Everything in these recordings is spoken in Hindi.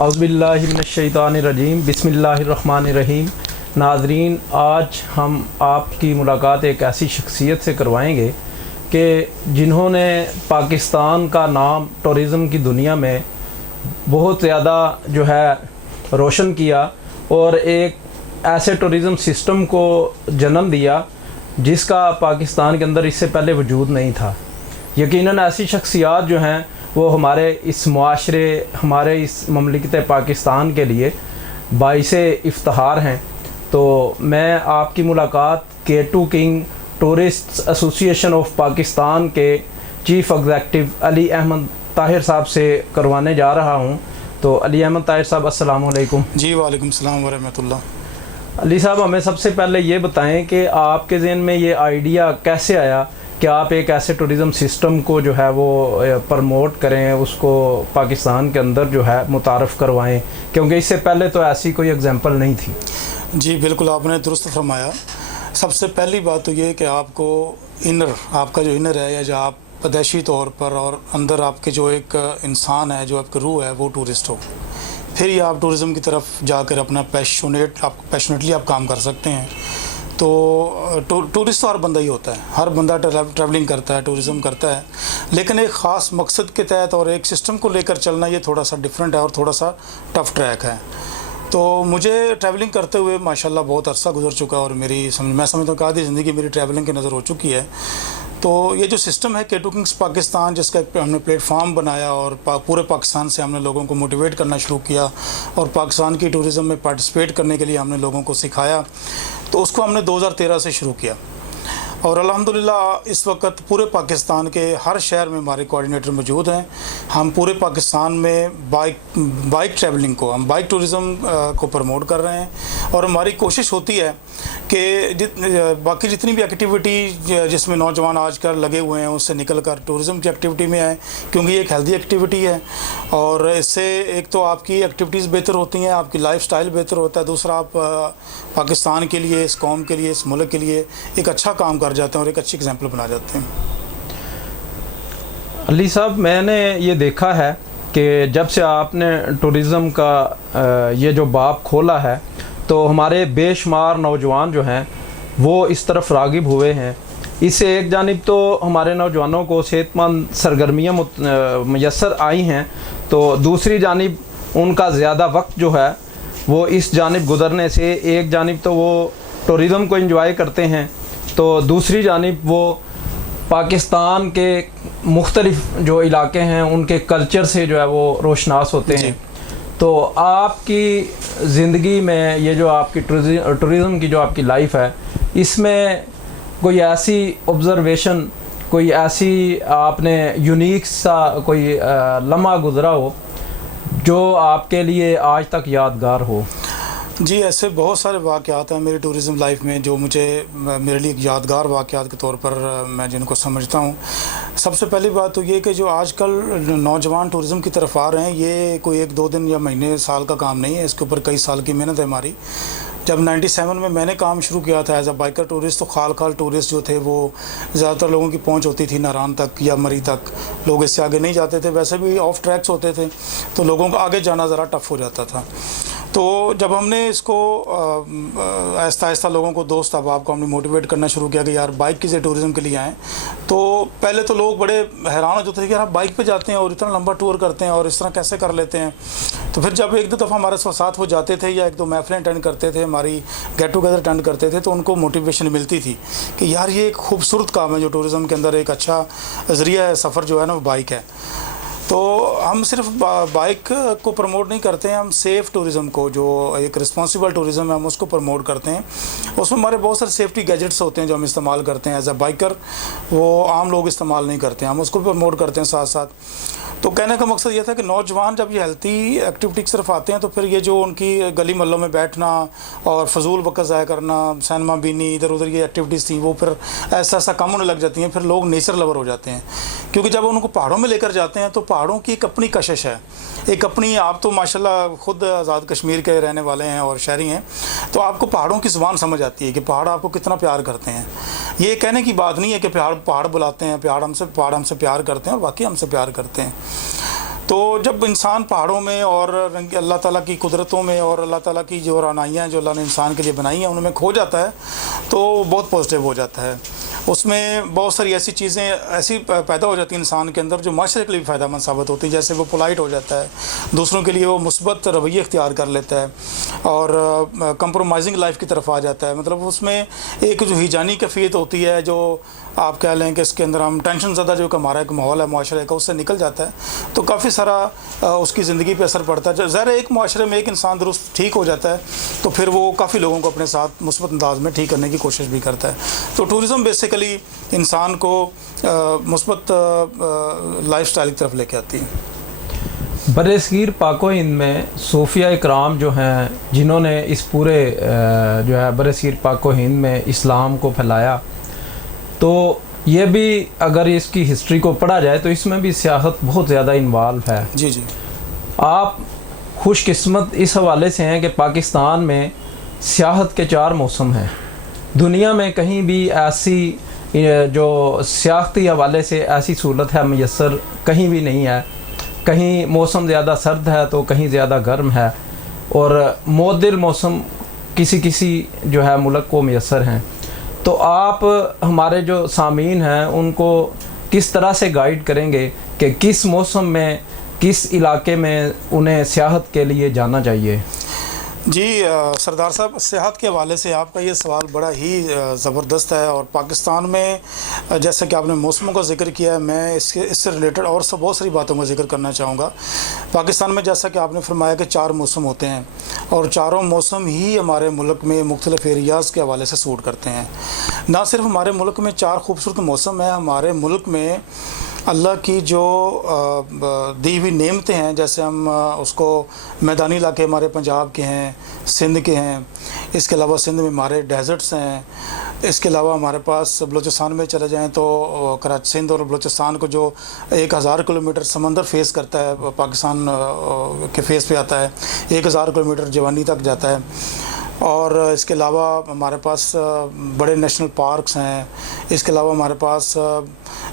औज़ुबिल्लाहिमिनश्शैतानिर्रजीम बिस्मिल्लाहिर्रहमानिर्रहीम। नाज़रीन, आज हम आपकी मुलाकात एक ऐसी शख्सियत से करवाएंगे कि जिन्होंने पाकिस्तान का नाम टूरिज़म की दुनिया में बहुत ज़्यादा जो है रोशन किया और एक ऐसे टूरिज़म सिस्टम को जन्म दिया जिसका पाकिस्तान के अंदर इससे पहले वजूद नहीं था। यकीनन ऐसी शख्सियात जो हैं वो हमारे इस मुआशरे, हमारे इस ममलिकत पाकिस्तान के लिए बाइसे इफ्तिखार हैं। तो मैं आपकी मुलाकात K2 king tourist association of Pakistan के चीफ़ एग्जेक्टिव अली अहमद ताहिर साहब से करवाने जा रहा हूं। तो अली अहमद ताहिर साहब, अस्सलाम वालेकुम। जी वालेकुम सलाम व रहमतुल्लाह। अली साहब, हमें सबसे पहले ये बताएं कि आपके ज़हन में ये आइडिया कैसे आया कि आप एक ऐसे टूरिज़म सिस्टम को जो है वो प्रमोट करें, उसको पाकिस्तान के अंदर जो है मुतारफ़ करवाएं, क्योंकि इससे पहले तो ऐसी कोई एग्जांपल नहीं थी। जी बिल्कुल, आपने दुरुस्त फरमाया। सबसे पहली बात तो ये कि आपको आपका जो इनर है या जो आप पैदाइशी तौर पर और अंदर आपके जो एक इंसान है, जो आपकी रूह है, वो टूरिस्ट हो, फिर ही आप टूरिज़म की तरफ जाकर अपना पैशनेटली आप काम कर सकते हैं। तो टूरिस्ट तो हर बंदा ही होता है, हर बंदा ट्रैवलिंग करता है, टूरिज़म करता है, लेकिन एक ख़ास मकसद के तहत और एक सिस्टम को लेकर चलना ये थोड़ा सा डिफरेंट है और थोड़ा सा टफ़ ट्रैक है। तो मुझे ट्रैवलिंग करते हुए माशाल्लाह बहुत अरसा गुजर चुका है और मैं समझता हूँ कि आधी ज़िंदगी मेरी ट्रैवलिंग की नज़र हो चुकी है। तो ये जो सिस्टम है K2 किंग्स पाकिस्तान, जिसका हमने प्लेटफॉर्म बनाया और पूरे पाकिस्तान से हमने लोगों को मोटिवेट करना शुरू किया और पाकिस्तान की टूरिज़म में पार्टिसिपेट करने के लिए हमने लोगों को सिखाया, तो उसको हमने 2013 से शुरू किया और अल्हम्दुलिल्लाह इस वक्त पूरे पाकिस्तान के हर शहर में हमारे कोऑर्डिनेटर मौजूद हैं। हम पूरे पाकिस्तान में बाइक ट्रैवलिंग को, हम बाइक टूरिज़म को प्रमोट कर रहे हैं और हमारी कोशिश होती है कि बाकी जितनी भी एक्टिविटी जिसमें नौजवान आजकल लगे हुए हैं उससे निकल कर टूरिज़म की एक्टिविटी में आए, क्योंकि ये एक हेल्दी एक्टिविटी है और इससे एक तो आपकी एक्टिविटीज़ बेहतर होती हैं, आपकी लाइफस्टाइल बेहतर होता है, दूसरा आप पाकिस्तान के लिए, इस कौम के लिए, इस मुल्क के लिए एक अच्छा काम कर जाते हैं और एक अच्छी एग्जाम्पल बना जाते हैं। अली साहब, मैंने ये देखा है कि जब से आपने टूरिज़म का ये जो बाब खोला है तो हमारे बेशुमार नौजवान जो हैं वो इस तरफ राग़िब हुए हैं। इससे एक जानिब तो हमारे नौजवानों को सेहतमंद सरगर्मियाँ मैसर आई हैं, तो दूसरी जानिब उनका ज़्यादा वक्त जो है वो इस जानिब गुज़रने से एक जानिब तो वो टूरिज़म को एंजॉय करते हैं, तो दूसरी जानिब वो पाकिस्तान के मुख्तलिफ जो इलाके हैं उनके कल्चर से जो है वो रोशनास होते हैं। तो आपकी ज़िंदगी में ये जो आपकी टूरिज़म की जो आपकी लाइफ है, इसमें कोई ऐसी ऑब्ज़र्वेशन, कोई ऐसी आपने यूनिक सा कोई लम्हा गुज़रा हो जो आपके लिए आज तक यादगार हो? जी, ऐसे बहुत सारे वाक़यात हैं मेरी टूरिज़म लाइफ में जो मेरे लिए यादगार वाक़यात के तौर पर मैं जिनको समझता हूँ। सबसे पहली बात तो ये कि जो आजकल नौजवान टूरिज़म की तरफ आ रहे हैं, ये कोई 1-2 दिन या महीने साल का काम नहीं है, इसके ऊपर कई साल की मेहनत है हमारी। जब 97 में मैंने काम शुरू किया था एज अ बाइकर टूरिस्ट, तो खाल टूरिस्ट जो थे वो ज़्यादातर लोगों की पहुंच होती थी नारान तक या मरी तक, लोग इससे आगे नहीं जाते थे। वैसे भी ऑफ ट्रैक्स होते थे तो लोगों को आगे जाना ज़रा टफ़ हो जाता था। तो जब हमने इसको आहिस्ता आहिस्ता लोगों को, दोस्त अहबाब को हमने मोटिवेट करना शुरू किया कि यार बाइक से टूरिज़म के लिए आएँ, तो पहले तो लोग बड़े हैरान हो जाते थे कि यार आप बाइक पे जाते हैं और इतना लंबा टूर करते हैं और इस तरह कैसे कर लेते हैं। तो फिर जब 1-2 दफ़ा हमारे साथ वो जाते थे या 1-2 महफ़िलें अटेंड करते थे, हमारी गेट टुगेदर अटेंड करते थे, तो उनको मोटिवेशन मिलती थी कि यार ये एक खूबसूरत काम है जो टूरिज़म के अंदर एक अच्छा ज़रिया है, सफ़र जो है ना वो बाइक है। तो हम सिर्फ बाइक को प्रमोट नहीं करते हैं, हम सेफ़ टूरिज़म को, जो एक रिस्पॉन्सिबल टूरिज़म है, हम उसको प्रमोट करते हैं। उसमें हमारे बहुत सारे सेफ्टी गैजेट्स होते हैं जो हम इस्तेमाल करते हैं एज अ बाइकर, वो आम लोग इस्तेमाल नहीं करते हैं, हम उसको प्रमोट करते हैं साथ साथ। तो कहने का मकसद ये था कि नौजवान जब ये हेल्थी एक्टिविटी की तरफ आते हैं तो फिर ये जो उनकी गली मोहल्लों में बैठना और फजूल वक़्त ज़ाया करना, सिनेमा बीनी, इधर उधर ये एक्टिविटीज़ थी, वो फिर ऐसा कम होने लग जाती हैं। फिर लोग नेचर लवर हो जाते हैं, क्योंकि जब उनको पहाड़ों में लेकर जाते हैं तो पहाड़ों की एक अपनी कशिश है, एक अपनी, आप तो माशाल्लाह खुद आज़ाद कश्मीर के रहने वाले हैं और शहरी हैं, तो आपको पहाड़ों की ज़ुबान समझ आती है कि पहाड़ आपको कितना प्यार करते हैं। ये कहने की बात नहीं है कि पहाड़ बुलाते हैं, पहाड़ हमसे प्यार करते हैं और वाकई हमसे प्यार करते हैं। तो जब इंसान पहाड़ों में और अल्लाह ताला की कुदरतों में और अल्लाह ताला की जो रानाइयाँ जो अल्लाह ने इंसान के लिए बनाई हैं उनमें खो जाता है तो बहुत पॉजिटिव हो जाता है। उसमें बहुत सारी ऐसी चीज़ें ऐसी पैदा हो जाती हैं इंसान के अंदर जो माशरे के लिए भी फ़ायदेमंद साबित होती है। जैसे वो पोलाइट हो जाता है, दूसरों के लिए वो मुस्बत रवैये इख्तियार कर लेता है और कंप्रोमाइजिंग लाइफ की तरफ आ जाता है। मतलब उसमें एक जो हिजानी कैफियत होती है, जो आप कह लें कि इसके अंदर हम टेंशन ज़्यादा जो हमारा एक माहौल है माशरे का उससे निकल जाता है, तो काफ़ी सारा उसकी ज़िंदगी पे असर पड़ता है। ज़ाहिर है एक माशरे में एक इंसान दुरुस्त ठीक हो जाता है तो फिर वो काफ़ी लोगों को अपने साथ मुस्बत अंदाज में ठीक करने की कोशिश भी करता है। तो टूरिज़म बेसिकली इंसान को मुस्बत लाइफस्टाइल की तरफ लेके आती है। बरसगीर पाको हिंद में सूफिया इकराम जो हैं जिन्होंने इस पूरे जो है बरसगीर पाको हिंद में इस्लाम को फैलाया, तो ये भी अगर इसकी हिस्ट्री को पढ़ा जाए तो इसमें भी सियाहत बहुत ज़्यादा इन्वॉल्व है। जी जी। आप खुशकिस्मत इस हवाले से हैं कि पाकिस्तान में सियाहत के 4 मौसम हैं। दुनिया में कहीं भी ऐसी जो सियाहती हवाले से ऐसी सहूलत है मैसर कहीं भी नहीं है। कहीं मौसम ज़्यादा सर्द है तो कहीं ज़्यादा गर्म है और मोदिल मौसम किसी किसी जो है मुल्क को मैसर हैं। तो आप हमारे जो सामीन हैं उनको किस तरह से गाइड करेंगे कि किस मौसम में किस इलाके में उन्हें सियाहत के लिए जाना चाहिए? जी सरदार साहब, सेहत के हवाले से आपका ये सवाल बड़ा ही ज़बरदस्त है। और पाकिस्तान में जैसे कि आपने मौसमों का जिक्र किया है, मैं इससे रिलेटेड और बहुत सारी बातों का जिक्र करना चाहूँगा। पाकिस्तान में जैसा कि आपने फरमाया कि 4 मौसम होते हैं और चारों मौसम ही हमारे मुल्क में मुख्तलिफ़ एरियाज़ के हवाले से सूट करते हैं। ना सिर्फ हमारे मुल्क में 4 खूबसूरत मौसम हैं, हमारे मुल्क में अल्लाह की जो दी हुई नेमतें हैं, जैसे हम उसको मैदानी इलाके हमारे पंजाब के हैं, सिंध के हैं, इसके अलावा सिंध में हमारे डेजर्ट्स हैं, इसके अलावा हमारे पास बलूचिस्तान में चले जाएं तो कराची सिंध और बलूचिस्तान को जो 1000 किलोमीटर समंदर फेस करता है, पाकिस्तान के फेस पे आता है, 1000 किलोमीटर जवानी तक जाता है। और इसके अलावा हमारे पास बड़े नेशनल पार्क्स हैं। इसके अलावा हमारे पास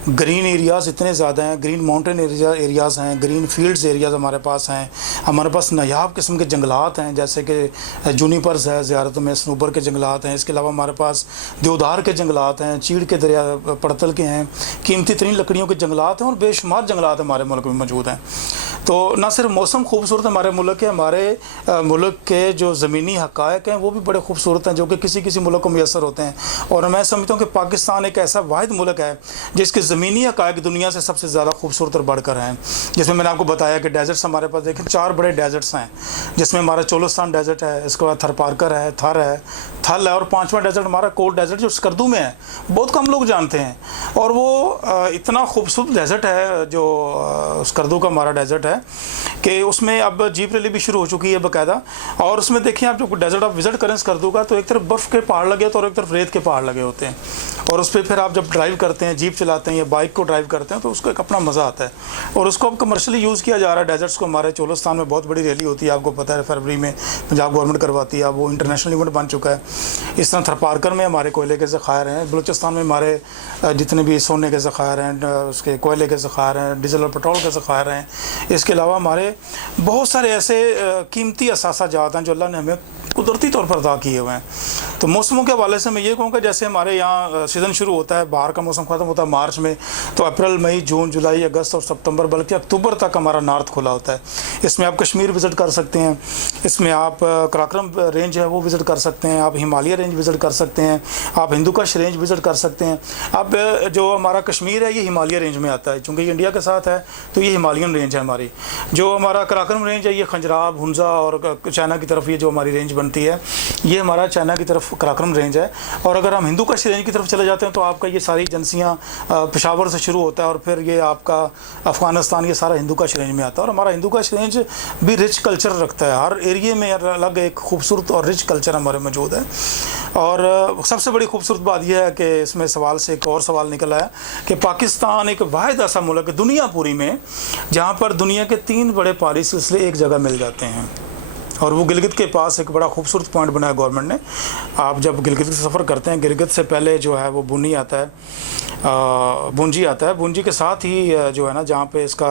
ग्रीन एरियाज़ इतने ज़्यादा हैं, ग्रीन माउंटेन एरियाज़ हैं, ग्रीन फील्ड्स एरियाज़ हमारे पास हैं। हमारे पास नायाब किस्म के जंगलात हैं, जैसे कि जूनिपर्स है ज़ियारत में, सनूबर के जंगलात हैं। इसके अलावा हमारे पास देवदार के जंगलात हैं, चीड़ के दरिया पड़तल के हैं, कीमती तरीन लकड़ियों के जंगलात हैं और बेशुमार जंगलात हमारे मुल्क में मौजूद हैं। तो न सिर्फ मौसम खूबसूरत हमारे मुल्क के, हमारे मुल्क के जो ज़मीनी हक़ाइक़ हैं वो भी बड़े खूबसूरत हैं, जो कि किसी किसी मुल्क को मैसर होते हैं। और मैं समझता हूँ कि पाकिस्तान एक ऐसा वाहिद मुल्क है जिसके ज़मीनी हक़ाइक़ दुनिया से सबसे ज़्यादा खूबसूरत और बढ़कर हैं। जिसमें मैंने आपको बताया कि डेजर्ट्स हमारे पास देखें 4 बड़े डेजर्ट्स हैं, जिसमें हमारा चोलिस्तान डेजर्ट है, इसके बाद थरपारकर है, थर है, थल है, और 5वां डेजर्ट हमारा कोट डेजर्ट जो स्कर्दू में है, बहुत कम लोग जानते हैं। और वो इतना खूबसूरत डेजर्ट है जो स्कर्दू का हमारा डेजर्ट है कि उसमें अब जीप रैली भी शुरू हो चुकी है बाकायदा। और उसमें देखिए आप जो डेजर्ट आप विज़िट करें स्कर्दू का, तो एक तरफ बर्फ़ के पहाड़ लगे होते हैं और एक तरफ रेत के पहाड़ लगे होते हैं। और उस पर फिर आप जब ड्राइव करते हैं, जीप चलाते हैं या बाइक को ड्राइव करते हैं, तो उसको एक अपना मज़ा आता है। और उसको अब कमर्शियली यूज़ किया जा रहा है डेजर्ट्स को। हमारे चोलिस्तान में बहुत बड़ी रैली होती है, आपको पता है, फरवरी में पंजाब गवर्नमेंट करवाती है, अब वो इंटरनेशनल इवेंट बन चुका है। इस तरह थरपारकर में हमारे कोयले के ज़खायर हैं, बलूचिस्तान में हमारे जितने भी सोने के ज़खायर हैं, उसके कोयले के ज़खायर हैं, डीजल और पेट्रोल के ज़खायर हैं। इसके अलावा हमारे बहुत सारे ऐसे कीमती असासा जात हैं जो अल्लाह ने हमें कुदरती तौर पर अदा किए हुए हैं। तो मौसमों के हवाले से मैं ये कहूँगा, जैसे हमारे यहाँ सीज़न शुरू होता है, बाहर का मौसम ख़त्म होता है मार्च में, तो अप्रैल, मई, जून, जुलाई, अगस्त और सितंबर, बल्कि अक्टूबर तक हमारा नॉर्थ खुला होता है। इसमें आप कश्मीर विज़िट कर सकते हैं, इसमें आप कराक्रम रेंज है वो विज़िट कर सकते हैं, आप हिमालय रेंज विज़िट कर सकते हैं, आप हिंदू कश रेंज विज़िट कर सकते हैं। अब जो हमारा कश्मीर है ये हिमालय रेंज में आता है, चूँकि ये इंडिया के साथ है तो ये हिमालयन रेंज है हमारी। जो हमारा कराक्रम रेंज है ये खंजराब, हुंजा और चाइना की तरफ ये जो हमारी रेंज बनती है, ये हमारा चाइना की तरफ कराक्रम रेंज है। और अगर हम हिंदू कश रेंज की तरफ चले जाते हैं तो आपका ये सारी एजेंसियाँ पेशावर से शुरू होता है और फिर ये आपका अफ़गानिस्तान, ये सारा हिंदू कश रेंज में आता है। और हमारा हिंदू कश रेंज भी रिच कल्चर रखता है, हर एरिए में अलग एक खूबसूरत और रिच कल्चर हमारे मौजूद है। और सबसे बड़ी खूबसूरत बात यह है कि इसमें सवाल से एक और सवाल निकल आया कि पाकिस्तान एक वाहिद ऐसा मुल्क है दुनिया पूरी में जहाँ पर दुनिया के 3 बड़े पहाड़ी सिलसिले एक जगह मिल जाते हैं। और वो गिलगित के पास एक बड़ा खूबसूरत पॉइंट बनाया गवर्नमेंट ने। आप जब गिलगित का सफ़र करते हैं, गिलगित से पहले जो है वो बुनी आता है, बुंजी आता है। बुंजी के साथ ही जो है ना, जहाँ पे इसका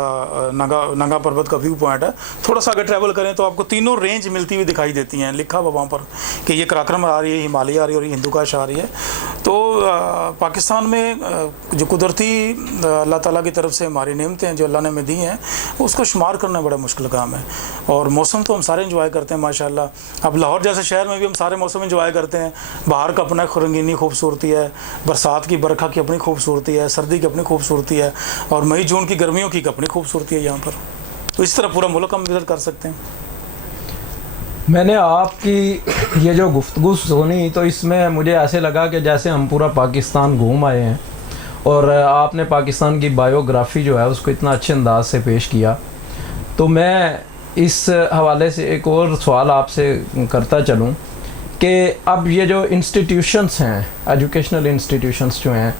नंगा पर्वत का व्यू पॉइंट है, थोड़ा सा अगर ट्रैवल करें तो आपको तीनों रेंज मिलती हुई दिखाई देती हैं। लिखा हुआ वहाँ पर कि ये कराक्रम आ रही है, हिमालय आ रही है और ये हिंदुकुश आ रही है। तो पाकिस्तान में जो कुदरती अल्लाह ताला की तरफ से हमारी नेमतें हैं जो अल्लाह ने हमें दी हैं, उसको शुमार करना बड़ा मुश्किल काम है। और मौसम तो हम सारे इंजॉय करते हैं माशाल्लाह। अब लाहौर जैसे शहर में भी हम सारे मौसम इंजॉय करते हैं। बाहर का अपना रंगीनी खूबसूरती है, बरसात की बरखा की अपनी खूबसूरती है, सर्दी की अपनी खूबसूरती है, और मई जून की गर्मियों की अपनी खूबसूरती है यहाँ पर। तो इस तरह पूरा मुल्क हम विजिट कर सकते हैं। मैंने आपकी ये जो गुफ्तगू सुनी तो इसमें मुझे ऐसे लगा कि जैसे हम पूरा पाकिस्तान घूम आए हैं, और आपने पाकिस्तान की बायोग्राफ़ी जो है उसको इतना अच्छे अंदाज से पेश किया। तो मैं इस हवाले से एक और सवाल आपसे करता चलूँ कि अब ये जो इंस्टीट्यूशंस हैं, एजुकेशनल इंस्टीट्यूशंस जो हैं,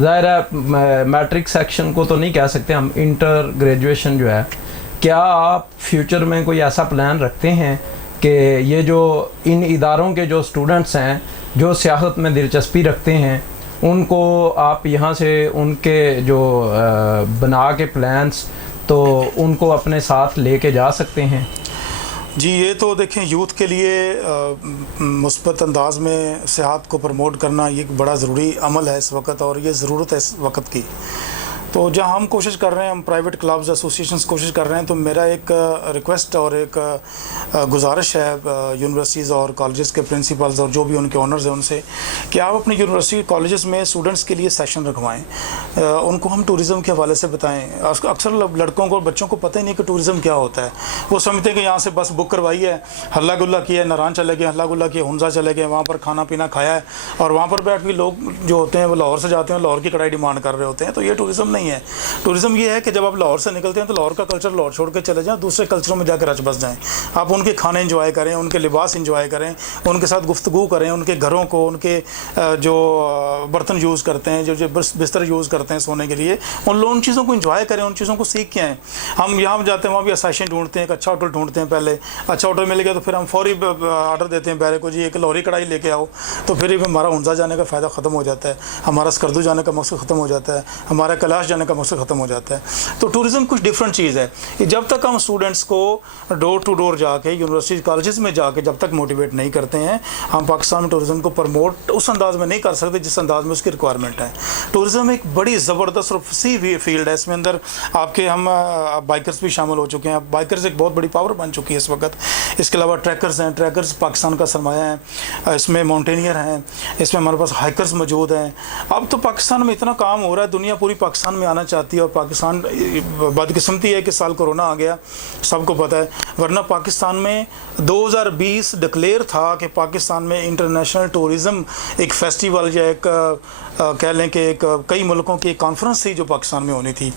ज़ाहिर है मैट्रिक सेक्शन को तो नहीं कह सकते हम, इंटर ग्रेजुएशन जो है, क्या आप फ्यूचर में कोई ऐसा प्लान रखते हैं कि ये जो इन इदारों के जो स्टूडेंट्स हैं जो सियासत में दिलचस्पी रखते हैं, उनको आप यहाँ से उनके जो बना के प्लान्स तो उनको अपने साथ लेके जा सकते हैं? जी, ये तो देखें, यूथ के लिए मुस्बत अंदाज में सेहत को प्रमोट करना ये एक बड़ा ज़रूरी अमल है इस वक्त, और ये ज़रूरत है इस वक्त की। तो जहाँ हम कोशिश कर रहे हैं, हम प्राइवेट क्लब्स एसोसिएशंस कोशिश कर रहे हैं, तो मेरा एक रिक्वेस्ट और एक गुजारिश है यूनिवर्सिटीज़ और कॉलेजेस के प्रिंसिपल्स और जो भी उनके ऑनर्स हैं उनसे, कि आप अपनी यूनिवर्सिटी कॉलेजेस में स्टूडेंट्स के लिए सेशन रखवाएं। उनको हम टूरिज़म के हवाले से बताएं। अक्सर लड़कों को, बच्चों को पता ही नहीं कि टूरिज़म क्या होता है। वो समझते हैं कि यहाँ से बस बुक करवाई है, हल्ला गुल्ला किया है, नारायण चले गए, हल्ला गुल्ला किया, हुंजा चले गए, वहाँ पर खाना पीना खाया है, और वहाँ पर बैठ के लोग जो होते हैं वो लाहौर से जाते हैं, लाहौर की कढ़ाई डिमांड कर रहे होते हैं। तो ये टूरिज़म नहीं है। टूरिज़्म ये है कि जब आप लाहौर से निकलते हैं तो लाहौर का कल्चर लाहौर छोड़ के चले जाएं, दूसरे कल्चरों में जाकर रच बस जाएं। आप उनके खाने इंजॉय करें, उनके लिबास इंजॉय करें, उनके साथ गुफ्तगू करें, उनके घरों को, उनके जो बर्तन यूज़ करते हैं, जो बिस्तर यूज़ करते हैं सोने के लिए, उन चीज़ों को इंजॉय करें, उन चीज़ों को सीख के आएँ। हम यहाँ जाते हैं, वहाँ भी असाइशन ढूंढते हैं, एक अच्छा होटल ढूंढते हैं। पहले अच्छा होटल मिल गया तो फिर हम फौरी आर्डर देते हैं बैरे को, जी एक लाहौरी कढ़ाई लेके आओ। तो फिर हमारा हुंजा जाने का फ़ायदा ख़त्म हो जाता है, हमारा स्कर्दू जाने का मकसद ख़त्म हो जाता है, हमारा कैलाश जाने का मकसद ख़त्म हो जाता है। तो टूरिज़्म कुछ डिफरेंट चीज़ है। जब तक हम स्टूडेंट्स को डोर टू डोर जाके, यूनिवर्सिटी कॉलेजेस में जाके जब तक मोटिवेट नहीं करते हैं, हम पाकिस्तान में टूरिज़्म को प्रमोट उस अंदाज में नहीं कर सकते जिस अंदाज में उसकी रिक्वायरमेंट है। टूरिज़्म एक बड़ी ज़बरदस्त और फसी फील्ड है। इसमें अंदर आपके हम बाइकर्स भी शामिल हो चुके हैं। बाइकर्स एक बहुत बड़ी पावर बन चुकी है इस वक्त। इसके अलावा ट्रैकर्स हैं, ट्रैकर्स पाकिस्तान का सरमाया है। इसमें माउंटेनियर हैं, इसमें हमारे पास हाइकर्स मौजूद हैं। अब तो पाकिस्तान में इतना काम हो रहा है, दुनिया पूरी पाकिस्तान में आना चाहती है। और पाकिस्तान बदकिस्मती है कि साल कोरोना आ गया, सबको पता है, वरना पाकिस्तान में 2020 डिक्लेयर था कि पाकिस्तान में इंटरनेशनल टूरिज़्म एक फेस्टिवल या एक कह लें कि एक कई मुल्कों की एक कॉन्फ्रेंस थी जो पाकिस्तान में होनी थी।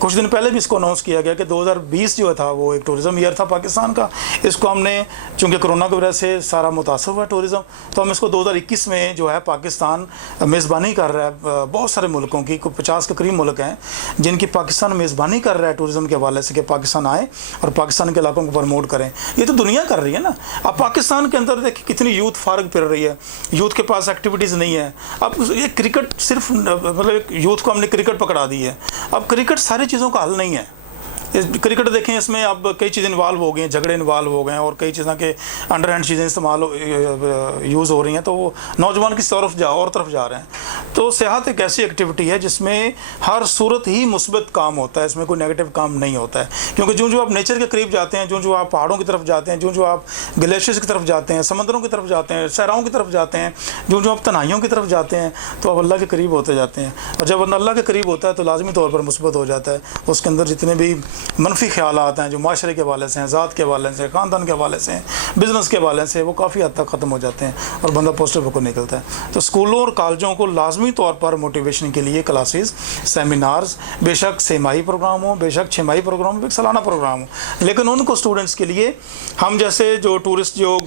कुछ दिन पहले भी इसको अनाउंस किया गया कि 2020 जो था वो एक टूरिज़्म ईयर था पाकिस्तान का। इसको हमने, चूँकि कोरोना की वजह से सारा मुतासर हुआ टूरिज़्म, तो हम इसको 2021 में जो है पाकिस्तान मेज़बानी कर रहा है। बहुत सारे मुल्कों की, कोई 50 के करीब मुल्क हैं जिनकी पाकिस्तान मेज़बानी कर रहा है टूरिज़्म के हवाले से, कि पाकिस्तान आए और पाकिस्तान के इलाकों को प्रमोट करें। ये तो दुनिया कर रही है ना। अब पाकिस्तान के अंदर देखिए कितनी यूथ फारग फिर रही है, यूथ के पास एक्टिविटीज़ नहीं है। अब ये क्रिकेट सिर्फ, मतलब यूथ को हमने क्रिकेट पकड़ा दी है। अब क्रिकेट सारी चीज़ों का हल नहीं है। क्रिकेट देखें, इसमें अब कई चीज़ें इन्वॉल्व हो गई हैं, झगड़े इन्वॉल्व हो गए हैं, और कई चीज़ें के अंडर हैंड चीज़ें इस्तेमाल यूज़ हो रही हैं, तो वो नौजवान किसी और तरफ जा रहे हैं। तो सेहत एक ऐसी एक्टिविटी है जिसमें हर सूरत ही मुस्बत काम होता है, इसमें कोई नेगेटिव काम नहीं होता है। क्योंकि जो आप नेचर के करीब जाते हैं, जो आप पहाड़ों की तरफ जाते हैं, जो आप ग्लेशियर्स की तरफ जाते हैं, समंदरों की तरफ जाते हैं, सहराओं की तरफ जाते हैं, जो आप तनाइयों की तरफ जाते हैं, तो आप अल्लाह के करीब होते जाते हैं। और जब अल्लाह के करीब होता है तो लाजमी तौर पर मुस्बत हो जाता है। उसके अंदर जितने भी मनफी ख्याल आते हैं जो माशरे के हवाले से हैं, ज़ात के हवाले से, ख़ानदान के हवाले से, बिज़नेस के हवाले से, वो काफ़ी हद तक ख़त्म हो जाते हैं और बंदा पॉजिटिव होकर निकलता है। तो स्कूलों और कॉलेजों को लाजमी तौर पर मोटिवेशन के लिए क्लासेस, सेमिनार्स, बेशक छमाही प्रोग्राम हो, बेशक छमाही प्रोग्राम हो, सालाना प्रोग्राम हो, लेकिन उनको स्टूडेंट्स के लिए हम जैसे जो टूरिस्ट जो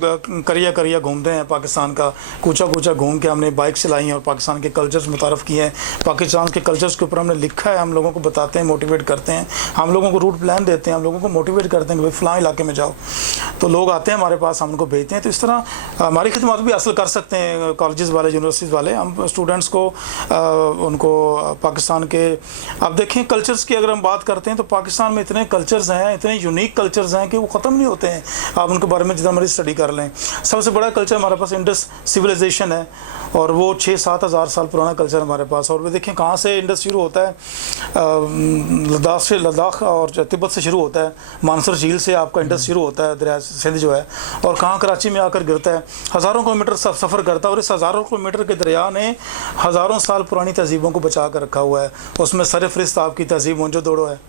करिया घूमते हैं पाकिस्तान का, कूचा घूम के हमने बाइक चलाई हैं और पाकिस्तान के कल्चर्स मुतारफ़ किए हैं, पाकिस्तान के कल्चर्स के ऊपर हमने लिखा है, हम लोगों को बताते हैं, मोटिवेट करते हैं, हम लोगों को रूट प्लान देते हैं, हम लोगों को मोटिवेट करते हैं कि भाई फ़लाँ इलाके में जाओ, तो लोग आते हैं हमारे पास, हम उनको भेजते हैं। तो इस तरह हमारी खिदमत भी हासिल कर सकते हैं कॉलेजेस वाले, यूनिवर्सिटीज़ वाले। हम स्टूडेंट्स को उनको पाकिस्तान के, आप देखें कल्चर्स की अगर हम बात करते हैं तो पाकिस्तान में इतने कल्चर्स हैं, इतने यूनिक कल्चर्स हैं कि वो ख़त्म नहीं होते हैं। आप उनके बारे में जितना मर्जी स्टडी कर लें। सबसे बड़ा कल्चर हमारे पास इंडस सिविलाइजेशन है, और वो 6-7 हज़ार साल पुराना कल्चर हमारे पास। और वो देखें कहाँ से इंडस शुरू होता है, लद्दाख और तिब्बत से शुरू होता है, मानसर झील से आपका इंडस शुरू होता है, दरिया सिंध जो है, और कहाँ कराची में आकर गिरता है। हज़ारों किलोमीटर सफ़र करता है, और इस हज़ारों किलोमीटर के दरिया ने हज़ारों साल पुरानी तहजीबों को बचा कर रखा हुआ है। उसमें सरफ़रिस्त आपकी तहजीब मोहनजोदड़ो है।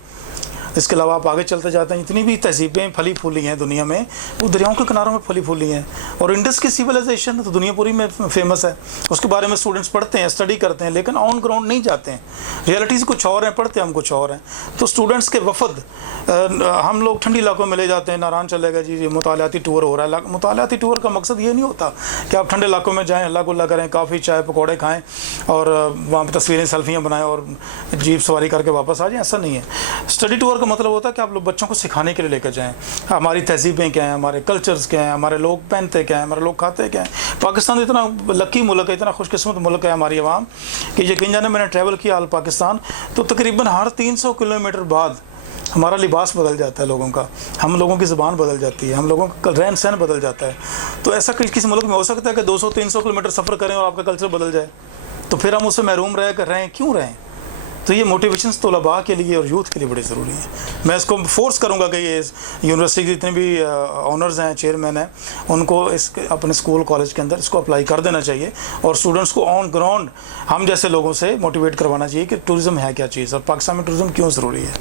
इसके अलावा आप आगे चलते जाते हैं, इतनी भी तहजीबें फली फूली हैं दुनिया में, वो दरियाओं के किनारों में फली फूली हैं। और इंडस की सिविलाइजेशन तो दुनिया पूरी में फेमस है, उसके बारे में स्टूडेंट्स पढ़ते हैं, स्टडी करते हैं, लेकिन ऑन ग्राउंड नहीं जाते हैं। रियलिटीज़ कुछ और हैं, पढ़ते हम कुछ और हैं। तो स्टूडेंट्स के वफद, हम लोग ठंडी इलाकों में ले जाते हैं, नारायण चलेगा जी मुतालियाती टूर हो रहा है। मुतालियाती टूर का मकसद ये नहीं होता कि आप ठंडे इलाकों में जाएँ, अल्लाह गुल्ला करें, काफ़ी चाय पकौड़े खाएँ और वहाँ पर तस्वीरें सेल्फियाँ बनाएँ और जीप सवारी करके वापस आ जाएँ, ऐसा नहीं है। स्टडी टूर का मतलब होता है कि आप लोग बच्चों को सिखाने के लिए लेकर जाएं, हमारी तहजीबें क्या हैं, हमारे कल्चर्स क्या हैं, हमारे लोग पहनते क्या हैं, हमारे लोग खाते क्या हैं। पाकिस्तान इतना लकी मुल्क है, इतना खुशकिस्मत मुल्क है हमारी आवाम कि यकीन जाने मैंने ट्रैवल किया आल पाकिस्तान, तो तकरीबन हर 300 किलोमीटर बाद हमारा लिबास बदल जाता है लोगों का, हम लोगों की ज़ुबान बदल जाती है, हम लोगों का रहन सहन बदल जाता है। तो ऐसा किसी मुल्क में हो सकता है कि 200-300 किलोमीटर सफ़र करें और आपका कल्चर बदल जाए? तो फिर हम उससे महरूम रहें, क्यों रहें? तो ये मोटिवेशन तलबा के लिए और यूथ के लिए बड़ी ज़रूरी है। मैं इसको फोर्स करूँगा कि ये यूनिवर्सिटी के जितने भी ऑनर्स हैं, चेयरमैन हैं, उनको इस अपने स्कूल कॉलेज के अंदर इसको अप्लाई कर देना चाहिए, और स्टूडेंट्स को ऑन ग्राउंड हम जैसे लोगों से मोटिवेट करवाना चाहिए कि टूरिज़म है क्या चीज़ और पाकिस्तान में टूरिज़म क्यों ज़रूरी है।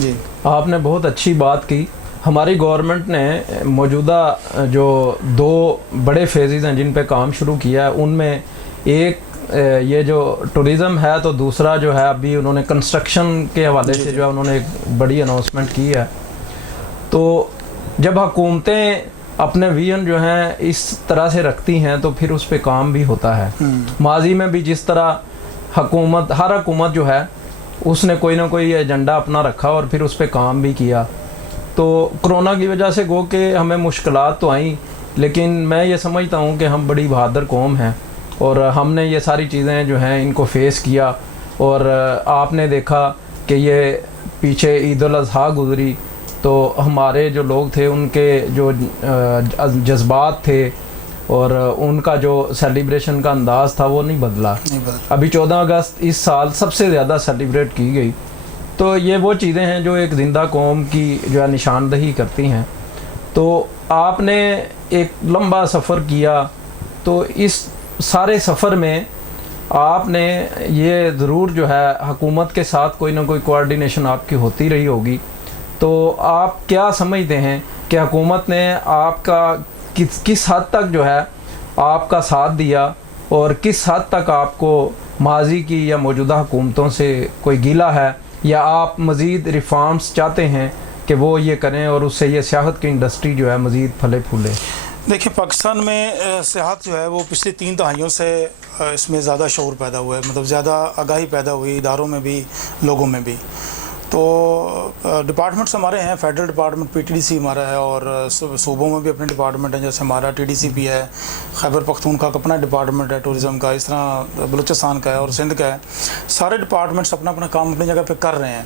जी, आपने बहुत अच्छी बात की। हमारी गवर्नमेंट ने मौजूदा जो 2 बड़े फेजेज़ हैं जिन पे काम शुरू किया है, उनमें एक ये जो टूरिज़म है, तो दूसरा जो है अभी उन्होंने कंस्ट्रक्शन के हवाले से जो है उन्होंने एक बड़ी अनाउंसमेंट की है। तो जब हुकूमतें अपने विजन जो हैं इस तरह से रखती हैं तो फिर उस पे काम भी होता है। माजी में भी जिस तरह हर हुकूमत जो है उसने कोई ना कोई एजेंडा अपना रखा और फिर उस पे काम भी किया। तो कोरोना की वजह से गो के हमें मुश्किलात तो आई, लेकिन मैं ये समझता हूँ कि हम बड़ी बहादुर कौम हैं और हमने ये सारी चीज़ें जो हैं इनको फेस किया। और आपने देखा कि ये पीछे ईद उल अज़हा गुज़री, तो हमारे जो लोग थे उनके जो जज्बात थे और उनका जो सेलिब्रेशन का अंदाज़ था वो नहीं बदला। अभी 14 अगस्त इस साल सबसे ज़्यादा सेलिब्रेट की गई। तो ये वो चीज़ें हैं जो एक ज़िंदा कौम की जो है निशानदही करती हैं। तो आपने एक लंबा सफ़र किया, तो इस सारे सफ़र में आपने ये ज़रूर जो है हुकूमत के साथ कोई ना कोई कोऑर्डिनेशन आपकी होती रही होगी। तो आप क्या समझते हैं कि हुकूमत ने आपका किस हद तक जो है आपका साथ दिया और किस हद तक आपको माजी की या मौजूदा हुकूमतों से कोई गिला है, या आप मज़ीद रिफॉर्म्स चाहते हैं कि वो ये करें और उससे ये सियाहत की इंडस्ट्री जो है मज़ीद फले फूले? देखिए, पाकिस्तान में सियाहत जो है वो पिछली 3 दहाइयों से इसमें ज़्यादा शऊर पैदा हुआ है, मतलब ज़्यादा आगाही पैदा हुई इदारों में भी, लोगों में भी। तो डिपार्टमेंट्स हमारे हैं, फेडरल डिपार्टमेंट PTDC हमारा है, और सूबों में भी अपने डिपार्टमेंट हैं, जैसे हमारा TDC भी है, खैबर पख्तूनख्वा का अपना डिपार्टमेंट है टूरिज़म का, इस तरह बलूचिस्तान का है और सिंध का है। सारे डिपार्टमेंट्स अपना अपना काम अपनी जगह पे कर रहे हैं।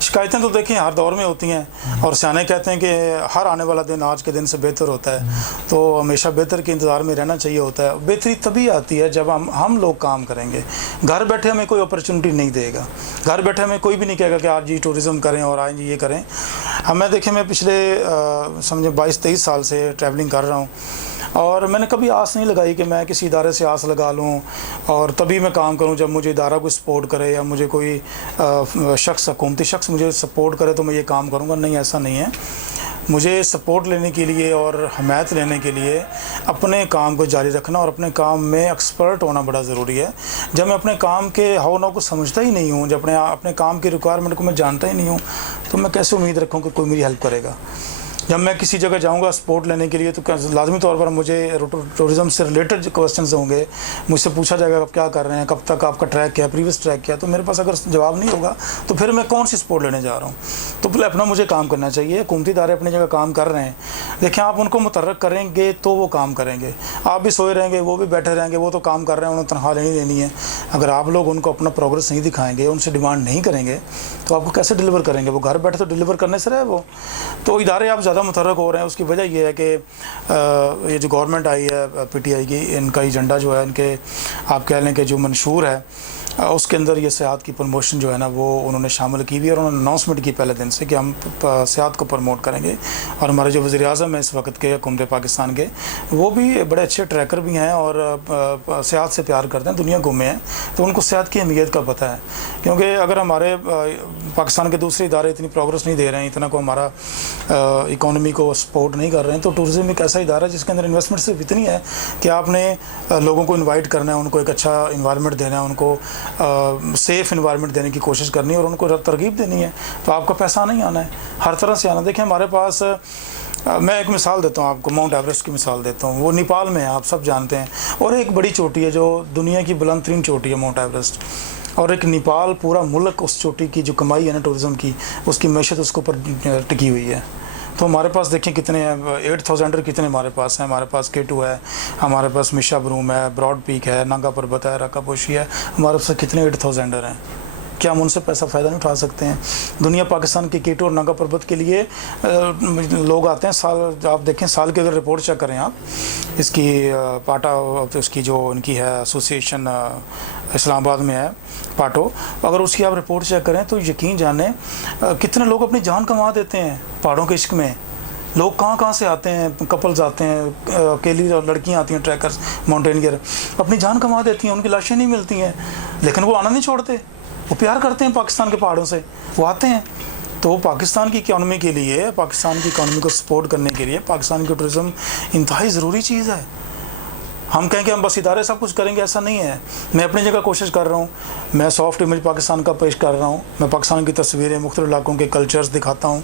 शिकायतें तो देखिए हर दौर में होती हैं, और सियाने कहते हैं कि हर आने वाला दिन आज के दिन से बेहतर होता है, तो हमेशा बेहतर के इंतज़ार में रहना चाहिए होता है। बेहतरी तभी आती है जब हम लोग काम करेंगे। घर बैठे हमें कोई अपॉर्चुनिटी नहीं देगा, घर बैठे हमें कोई भी नहीं कहेगा कि आज टूरिज़म करें और आज ये करें। हमें देखें, मैं पिछले समझे 22-23 साल से ट्रैवलिंग कर रहा हूँ, और मैंने कभी आस नहीं लगाई कि मैं किसी इदारे से आस लगा लूँ और तभी मैं काम करूँ जब मुझे इदारा कोई सपोर्ट करे या मुझे कोई शख्स, हुकूमती शख्स मुझे सपोर्ट करे तो मैं ये काम करूँगा। नहीं, ऐसा नहीं है। मुझे सपोर्ट लेने के लिए और हमायत लेने के लिए अपने काम को जारी रखना और अपने काम में एक्सपर्ट होना बड़ा ज़रूरी है। जब मैं अपने काम के हाव भाव को समझता ही नहीं हूँ, जब अपने काम की रिक्वायरमेंट को मैं जानता ही नहीं हूँ, तो मैं कैसे उम्मीद रखूँ कि कोई मेरी हेल्प करेगा। जब मैं किसी जगह जाऊंगा स्पोर्ट लेने के लिए तो लाजमी तौर पर मुझे टूरिज़्म से रिलेटेड जो क्वेश्चंस होंगे, मुझसे पूछा जाएगा आप क्या कर रहे हैं, कब तक आपका ट्रैक क्या है, प्रीवियस ट्रैक क्या है। तो मेरे पास अगर जवाब नहीं होगा तो फिर मैं कौन सी स्पोर्ट लेने जा रहा हूँ। तो पहले अपना मुझे काम करना चाहिए। हुकूमती इदारे अपनी जगह काम कर रहे हैं, देखिए आप उनको मुतर्रक करेंगे तो वो काम करेंगे। आप भी सोए रहेंगे, वो भी बैठे रहेंगे, वो तो काम कर रहे हैं, उन्होंने तनख्वाह नहीं लेनी है। अगर आप लोग उनको अपना प्रोग्रेस नहीं दिखाएंगे, उनसे डिमांड नहीं करेंगे तो आपको कैसे डिलीवर करेंगे। वो घर बैठे तो डिलीवर करने से रहे वो। तो इदारे आप ज़्यादा मुतर्रक हो रहे हैं, उसकी वजह ये है कि ये जो गवर्नमेंट आई है PTI की, इनका एजेंडा जो है, इनके आप कह लें कि जो मंशूर है उसके अंदर ये सेहत की प्रमोशन जो है ना वो उन्होंने शामिल की हुई है। और उन्होंने अनाउंसमेंट की पहले दिन से कि हम सेहत को प्रमोट करेंगे। और हमारे जो वज़ीर-ए-आज़म है इस वक्त के हुकूमत पाकिस्तान के, वो भी बड़े अच्छे ट्रैकर भी हैं और सेहत से प्यार करते हैं, दुनिया घूमे हैं, तो उनको सेहत की अहमियत का पता है। क्योंकि अगर हमारे पाकिस्तान के दूसरे इदारे इतनी प्रोग्रेस नहीं दे रहे हैं, इतना को हमारा इकॉनमी को सपोर्ट नहीं कर रहे हैं, तो टूरिज़म एक ऐसा इदारा है जिसके अंदर इन्वेस्टमेंट सिर्फ इतनी है कि आपने लोगों को इन्वाइट करना है, उनको एक अच्छा इन्वायरमेंट देना है, उनको सेफ़ इन्वायरमेंट देने की कोशिश करनी है और उनको तरगीब देनी है। तो आपका पैसा नहीं आना है, हर तरह से आना। देखिए हमारे पास मैं एक मिसाल देता हूँ आपको, माउंट एवरेस्ट की मिसाल देता हूँ। वो नेपाल में है, आप सब जानते हैं, और एक बड़ी चोटी है जो दुनिया की बुलंद तरीन चोटी है, माउंट एवरेस्ट। और एक नेपाल पूरा मुल्क उस चोटी की जो कमाई है ना टूरिज़म की, उसकी मैशत उसके ऊपर टिकी हुई है। तो हमारे पास देखें कितने हैं, 8000 कितने हमारे पास हैं। हमारे पास K2 है, हमारे पास मिशा ब्रूम है, ब्रॉड पीक है, नागा पर्वत है, रकापोशी है। हमारे पास कितने 8000 हैं। क्या हम उनसे पैसा फ़ायदा नहीं उठा सकते हैं। दुनिया पाकिस्तान के K2 और नागा पर्वत के लिए लोग आते हैं। साल आप देखें, साल की अगर रिपोर्ट चेक करें आप, इसकी पाटा उसकी जो उनकी है एसोसिएशन इस्लामाबाद में है पाटो, अगर उसकी आप रिपोर्ट चेक करें तो यकीन जाने कितने लोग अपनी जान कमा देते हैं पहाड़ों के इश्क में। लोग कहाँ कहाँ से आते हैं, कपल्स आते हैं, अकेली लड़कियाँ आती हैं, ट्रैकर्स, माउंटेनियर, अपनी जान कमा देती हैं, उनकी लाशें नहीं मिलती हैं, लेकिन वो आना नहीं छोड़ते। वो प्यार करते हैं पाकिस्तान के पहाड़ों से, वो आते हैं। तो पाकिस्तान की इकॉनमी के लिए, पाकिस्तान की इकॉनमी को सपोर्ट करने के लिए पाकिस्तान की टूरिज़म इंतहाई ज़रूरी चीज़ है। हम कहें कि हम बस इदारे सब कुछ करेंगे, ऐसा नहीं है। मैं अपनी जगह कोशिश कर रहा हूँ, मैं सॉफ्ट इमेज पाकिस्तान का पेश कर रहा हूँ, मैं पाकिस्तान की तस्वीरें, मुख्तलिफ इलाकों के कल्चर्स दिखाता हूँ,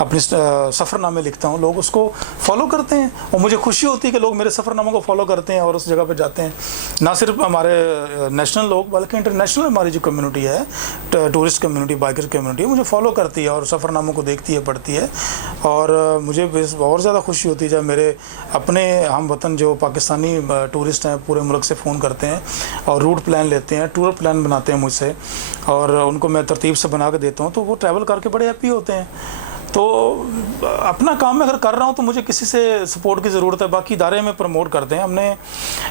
अपने सफ़रनामे लिखता हूँ, लोग उसको फॉलो करते हैं और मुझे खुशी होती है कि लोग मेरे सफ़रनामों को फॉलो करते हैं और उस जगह पर जाते हैं। ना सिर्फ हमारे नेशनल लोग बल्कि इंटरनेशनल हमारी जो कम्यूनिटी है, टूरिस्ट कम्यूनिटी, बाइकर कम्यूनिटी, मुझे फॉलो करती है और सफ़रनामों को देखती है, पढ़ती है। और मुझे और ज़्यादा खुशी होती है जब मेरे अपने हम वतन जो पाकिस्तानी टूरिस्ट हैं पूरे मुल्क से फ़ोन करते हैं और रूट प्लान लेते हैं, टूर प्लान बनाते हैं मुझसे, और उनको मैं तरतीब से बना के देता हूँ, तो वो ट्रैवल करके बड़े हैप्पी होते हैं। तो अपना काम मैं अगर कर रहा हूँ तो मुझे किसी से सपोर्ट की ज़रूरत है। बाकी इदारे में प्रमोट करते हैं। हमने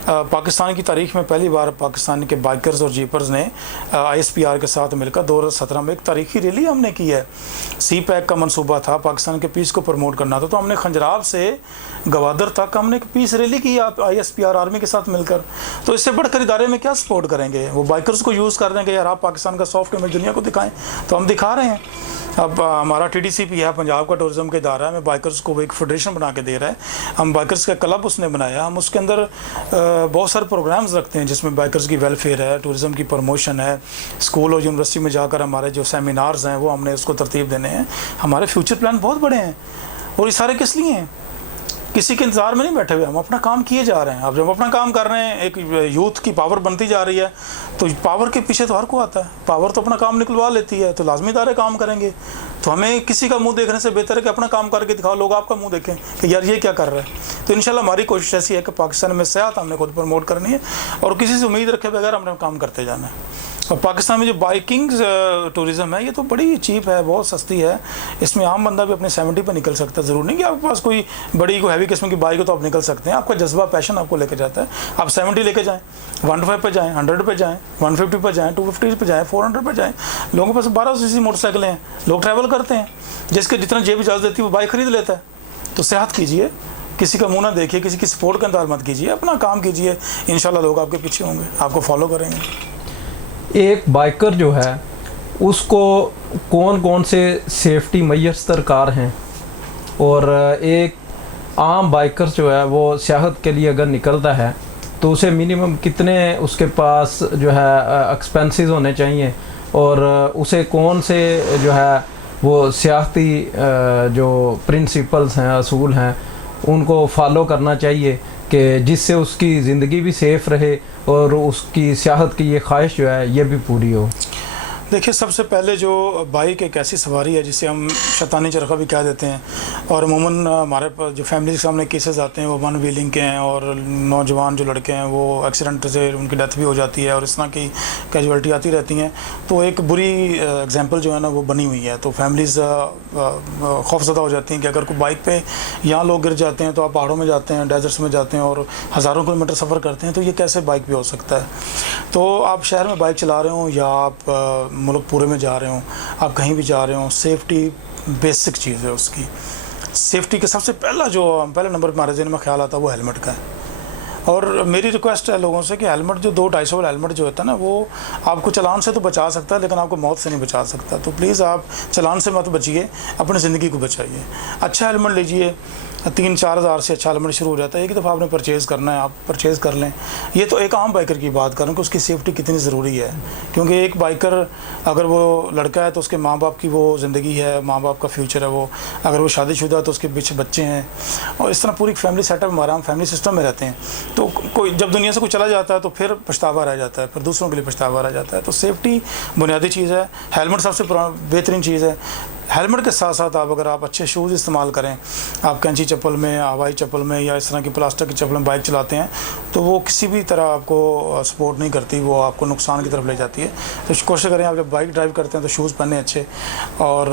पाकिस्तान की तारीख़ में पहली बार पाकिस्तान के बाइकर्स और जीपर्स ने ISPR के साथ मिलकर 2017 में एक तारीख़ी रैली हमने की है। CPAC का मंसूबा था, पाकिस्तान के पीस को प्रमोट करना था, तो हमने खंजराब से गवादर तक हमने एक पीस रैली की ISPR आर्मी के साथ मिलकर। तो इससे बढ़कर इदारे में क्या सपोर्ट करेंगे। वो बाइकर्स को यूज़ कर देंगे, यार आप पाकिस्तान का सॉफ्ट इमेज दुनिया को दिखाएँ, तो हम दिखा रहे हैं। अब हमारा TDCP है, पंजाब का टूरिज़म का इदारा है, हमें बाइकर्स को एक फेडरेशन बना के दे रहा है। हम बाइकर्स का क्लब उसने बनाया, हम उसके अंदर बहुत सारे प्रोग्राम्स रखते हैं जिसमें बाइकर्स की वेलफेयर है, टूरिज़म की प्रमोशन है। स्कूल और यूनिवर्सिटी में जाकर हमारे जो सेमिनार्स हैं वो हमने उसको तरतीब देने हैं। हमारे फ्यूचर प्लान बहुत बड़े हैं और ये सारे किस लिए हैं, किसी के इंतज़ार में नहीं बैठे हुए, हम अपना काम किए जा रहे हैं। अब जब अपना काम कर रहे हैं, एक यूथ की पावर बनती जा रही है, तो पावर के पीछे तो हर को आता है, पावर तो अपना काम निकलवा लेती है, तो लाजमी इदारे काम करेंगे। तो हमें किसी का मुंह देखने से बेहतर है कि अपना काम करके दिखाओ, लोग आपका मुंह देखें कि यार ये क्या कर रहा है। तो इंशाल्लाह हमारी कोशिश ऐसी है कि पाकिस्तान में सेहत हमने खुद प्रमोट करनी है और किसी से उम्मीद रखे बगैर हमने काम करते जाना है। और पाकिस्तान में जो बाइकिंग टूरिज़म है ये तो बड़ी चीप है, बहुत सस्ती है। इसमें आम बंदा भी अपने 70 पर निकल सकता है। ज़रूर नहीं कि आपके पास कोई बड़ी कोई हैवी किस्म की बाइक हो तो आप निकल सकते हैं। आपका जज्बा, पैशन आपको लेके जाता है। आप 70 लेके जाएँ, 125 पे जाएँ, 100 पे जाएँ, 150 पे जाएँ, 250 पे जाएँ, 400 पे जाएँ। लोगों के पास 1200 cc मोटरसाइकिलें हैं, लोग ट्रैवल करते हैं। जिसके जितना जेब इजाज़त देती है वो बाइक खरीद लेता है। तो सेहत कीजिए, किसी का मुंह ना देखिए, किसी की सपोर्ट का इंतज़ार मत कीजिए, अपना काम कीजिए, इंशाल्लाह लोग आपके पीछे होंगे, आपको फॉलो करेंगे। एक बाइकर जो है उसको कौन कौन से सेफ्टी मैयर्स दरकार हैं, और एक आम बाइकर जो है वो सियाहत के लिए अगर निकलता है तो उसे मिनिमम कितने उसके पास जो है एक्सपेंसेस होने चाहिए, और उसे कौन से जो है वो सियाहती जो प्रिंसिपल्स हैं, असूल हैं, उनको फॉलो करना चाहिए कि जिससे उसकी ज़िंदगी भी सेफ़ रहे और उसकी सियाहत की ये ख्वाहिश जो है ये भी पूरी हो। देखिए, सबसे पहले जो बाइक एक ऐसी सवारी है जिसे हम शैतानी चरखा भी कह देते हैं, और अमूमन हमारे पास जो फैमिली के सामने केसेस आते हैं वो वन व्हीलिंग के हैं, और नौजवान जो लड़के हैं वो एक्सीडेंट से उनकी डेथ भी हो जाती है और इस तरह की कैजुअलिटी आती रहती हैं। तो एक बुरी एग्जांपल जो है ना वो बनी हुई है। तो फैमिलीज़ खौफज़दा हो जाती हैं कि अगर कोई बाइक पे यहाँ लोग गिर जाते हैं तो आप पहाड़ों में जाते हैं, डेजर्ट्स में जाते हैं और हज़ारों किलोमीटर सफ़र करते हैं, तो ये कैसे बाइक पे हो सकता है। तो आप शहर में बाइक चला रहे हो या आप मुल्क पूरे में जा रहे हो, आप कहीं भी जा रहे हो, सेफ्टी बेसिक चीज़ है। उसकी सेफ्टी का सबसे पहला नंबर हमारे ज़हन में ख्याल आता है वो हेलमेट का है। और मेरी रिक्वेस्ट है लोगों से कि हेलमेट जो 200-250 वाला हेलमेट जो होता है ना, वो आपको चालान से तो बचा सकता है लेकिन आपको मौत से नहीं बचा सकता। तो प्लीज़ आप चालान से मत बचिए, अपनी ज़िंदगी को बचाइए। अच्छा हेलमेट लीजिए, 3-4 हज़ार से अच्छा हेलमेट शुरू हो जाता है। एक दफ़ा आपने परचेज़ करना है, आप परचेज़ कर लें। ये तो एक आम बाइकर की बात करूँ कि उसकी सेफ्टी कितनी ज़रूरी है, क्योंकि एक बाइकर अगर वो लड़का है तो उसके माँ बाप की वो ज़िंदगी है, माँ बाप का फ्यूचर है वो। अगर वो शादीशुदा है तो उसके पीछे बच्चे हैं, और इस तरह पूरी फैमिली सेटअप हमारा, हम फैमिली सिस्टम में रहते हैं। तो कोई जब दुनिया से कोई चला जाता है तो फिर पछतावा रह जाता है, फिर दूसरों के लिए पछतावा रह जाता है। तो सेफ्टी बुनियादी चीज़ है। हेलमेट सबसे बेहतरीन चीज़ है। हेलमेट के साथ साथ अगर आप अच्छे शूज़ इस्तेमाल करें, आप कैंची चप्पल में, हवाई चप्पल में या इस तरह की प्लास्टिक की चप्पल में बाइक चलाते हैं तो वो किसी भी तरह आपको सपोर्ट नहीं करती, वो आपको नुकसान की तरफ ले जाती है। तो कोशिश करें आप जब बाइक ड्राइव करते हैं तो शूज़ पहने अच्छे। और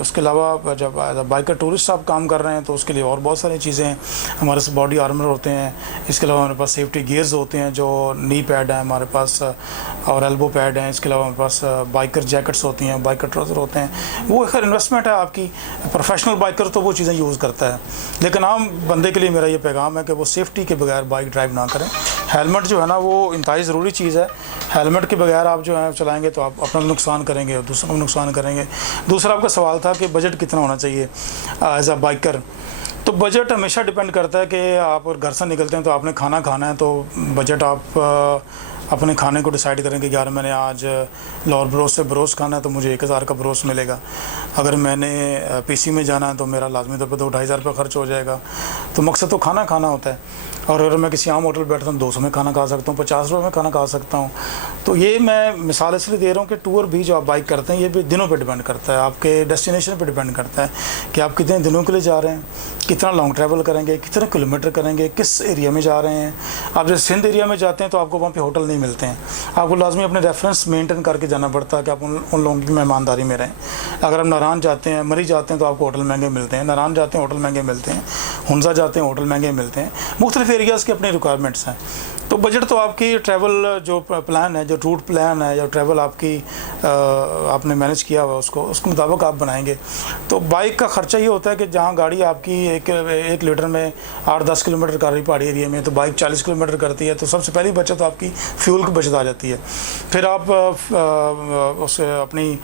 उसके अलावा जब बाइकर टूरिस्ट आप काम कर रहे हैं तो उसके लिए और बहुत सारी चीज़ें हैं। हमारे पास बॉडी आर्मर होते हैं, इसके अलावा हमारे पास सेफ्टी गियर्स होते हैं, जो नी पैड है हमारे पास और एल्बो पैड हैं। इसके अलावा हमारे पास बाइकर जैकेट्स होती हैं, बाइकर ट्राउज़र होते हैं। वो एक इन्वेस्टमेंट है आपकी। प्रोफेशनल बाइकर तो वो चीज़ें यूज़ करता है, लेकिन आम बंदे के लिए मेरा ये पैगाम है कि वो सेफ्टी के बगैर बाइक ड्राइव ना करें। हेलमेट जो है ना वो इंतहाई ज़रूरी चीज़ है। हेलमेट के बगैर आप जो है चलाएंगे तो आप अपना भी नुकसान करेंगे और दूसरों को नुकसान करेंगे। दूसरा आपका सवाल था कि बजट कितना होना चाहिए एज अ बाइकर। तो बजट हमेशा डिपेंड करता है कि आप घर से निकलते हैं तो आपने खाना खाना है, तो बजट आप अपने खाने को डिसाइड करेंगे कि यार मैंने आज लाहौर बरोस से बरोस खाना है तो मुझे 1000 का बरोस मिलेगा। अगर मैंने पीसी में जाना है तो मेरा लाजमी तौर पर 2-2.5 हज़ार रुपये खर्च हो जाएगा। तो मकसद तो खाना खाना होता है। और अगर मैं किसी आम होटल बैठता हूँ 200 में खाना खा सकता हूँ, 50 रुपये में खाना खा सकता हूँ। तो ये मैं मिसाल इसलिए दे रहा हूँ कि टूर भी जो आप बाइक करते हैं ये भी दिनों पे डिपेंड करता है, आपके डेस्टिनेशन पे डिपेंड करता है कि आप कितने दिनों के लिए जा रहे हैं, कितना लॉन्ग ट्रैवल करेंगे, कितने किलोमीटर करेंगे, किस एरिया में जा रहे हैं। आप जैसे सिंध एरिया में जाते हैं तो आपको वहाँ पे होटल नहीं मिलते हैं, आपको लाजमी अपने रेफरेंस मेंटेन करके जाना पड़ता है कि आप उन लोगों की मेहमानदारी में रहें। अगर आप नारान जाते हैं, मरी जाते हैं तो आपको होटल महंगे मिलते हैं, नारान जाते हैं होटल महंगे मिलते हैं, हुंजा जाते हैं होटल महंगे मिलते हैं। मुख्तलिफ एरियाज़ के अपने रिक्वायरमेंट्स हैं। तो बजट तो आपकी ट्रैवल जो प्लान है, जो रूट प्लान है, जो ट्रैवल आपकी आपने मैनेज किया हुआ उसके मुताबिक आप बनाएंगे। तो बाइक का ख़र्चा ये होता है कि जहाँ गाड़ी आपकी एक लीटर में 8-10 किलोमीटर कर रही पहाड़ी एरिया में, तो बाइक 40 किलोमीटर करती है। तो सबसे पहली बचत तो आपकी फ्यूल की बचत आ जाती है। फिर आप उस अपनी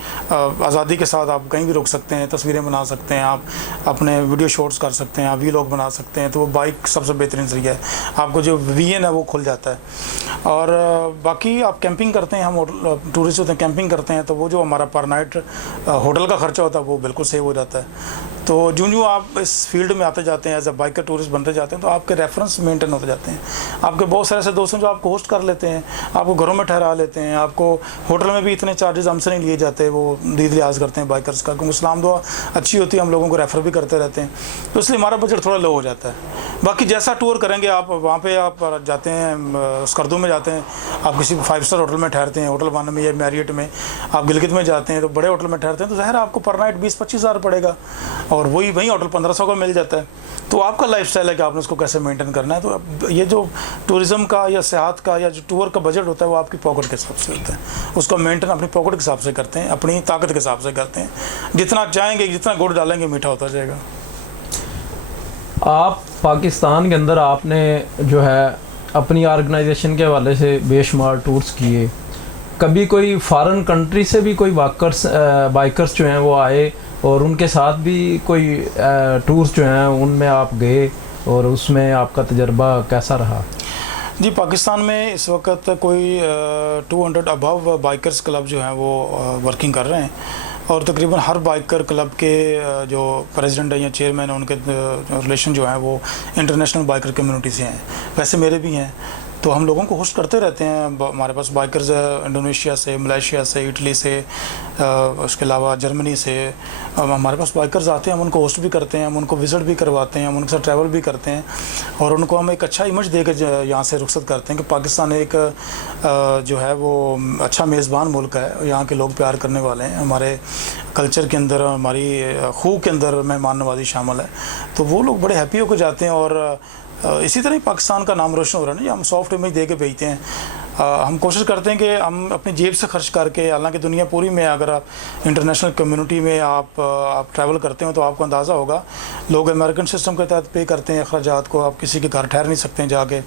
आज़ादी के साथ आप कहीं भी रुक सकते हैं, तस्वीरें बना सकते हैं, आप अपने वीडियो शॉट्स कर सकते हैं, आप वीलॉग बना सकते हैं। तो वो बाइक सबसे बेहतरीन ज़रिया है। आपको जो वीएन है वो खुल जाता है। और बाकी आप कैंपिंग करते हैं, हम टूरिस्ट होते हैं, कैंपिंग करते हैं, तो वो जो हमारा पर नाइट होटल का ख़र्चा होता है वो बिल्कुल सेव हो जाता है। तो जो आप इस फील्ड में आते जाते हैं, एज अ बाइकर टूरिस्ट बनते जाते हैं, तो आपके रेफरेंस मेंटेन होते जाते हैं। आपके बहुत सारे ऐसे दोस्त हैं जो आपको होस्ट कर लेते हैं, आपको घरों में ठहरा लेते हैं, आपको होटल में भी इतने चार्जेस हमसे नहीं लिए जाते, वो दीद लिहाज करते हैं बाइकर्स का, क्योंकि इस्लाम दुआ अच्छी होती है, हम लोगों को रेफ़र भी करते रहते हैं। तो इसलिए हमारा बजट थोड़ा लो हो जाता है। बाकी जैसा टूर करेंगे आप, वहाँ पर आप जाते हैं स्कर्दू में जाते हैं, आप किसी 5 स्टार होटल में ठहरते हैं, होटल वाना में या मैरियट में, आप गिलगित में जाते हैं तो बड़े होटल में ठहरते हैं, तो ज़ाहिर आपको पर नाइट 20-25 हज़ार पड़ेगा और वही होटल 1500 का मिल जाता है। तो आपका लाइफस्टाइल है कि आपने उसको कैसे मेंटेन करना है। तो अब ये जो टूरिज़्म का या सेहत का या जो टूर का बजट होता है वो आपकी पॉकेट के हिसाब से होता है, उसका मेंटेन अपनी पॉकेट के हिसाब से करते हैं, अपनी ताकत के हिसाब से करते हैं। जितना चाहेंगे, जितना गुड़ डालेंगे, मीठा होता जाएगा। आप पाकिस्तान के अंदर आपने जो है अपनी ऑर्गेनाइजेशन के हवाले से बेशुमार टूर्स किए, कभी कोई फॉरेन कंट्री से भी कोई बाइकर्स जो हैं वो आए और उनके साथ भी कोई टूर्स जो हैं उनमें आप गए और उसमें आपका तजर्बा कैसा रहा? जी, पाकिस्तान में इस वक्त कोई 200 अबव बाइकर्स क्लब जो हैं वो वर्किंग कर रहे हैं। और तकरीबन हर बाइकर क्लब के जो प्रेसिडेंट हैं या चेयरमैन हैं उनके रिलेशन जो हैं वो इंटरनेशनल बाइकर कम्युनिटी से हैं। वैसे मेरे भी हैं, तो हम लोगों को होस्ट करते रहते हैं। हमारे पास बाइकर्स इंडोनेशिया से, मलेशिया से, इटली से, उसके अलावा जर्मनी से हमारे पास बाइकर्स आते हैं। हम उनको होस्ट भी करते हैं, हम उनको विज़िट भी करवाते हैं, हम उनके साथ ट्रैवल भी करते हैं और उनको हम एक अच्छा इमेज देकर यहाँ से रुखसत करते हैं कि पाकिस्तान एक जो है वो अच्छा मेज़बान मुल्क है। यहाँ के लोग प्यार करने वाले हैं, हमारे कल्चर के अंदर, हमारी खूह के अंदर मेहमान नवाजी शामिल है। तो वो लोग बड़े हैप्पी होकर जाते हैं और इसी तरह ही पाकिस्तान का नाम रोशन हो रहा है ना। हम सॉफ्ट इमेज दे के भेजते हैं। हम कोशिश करते हैं कि हम अपनी जेब से खर्च करके, हालांकि दुनिया पूरी में अगर आप इंटरनेशनल कम्युनिटी में आप ट्रैवल करते हो तो आपको अंदाज़ा होगा, लोग अमेरिकन सिस्टम के तहत पे करते हैं अखराजात को। आप किसी के घर ठहर नहीं सकते हैं जाके,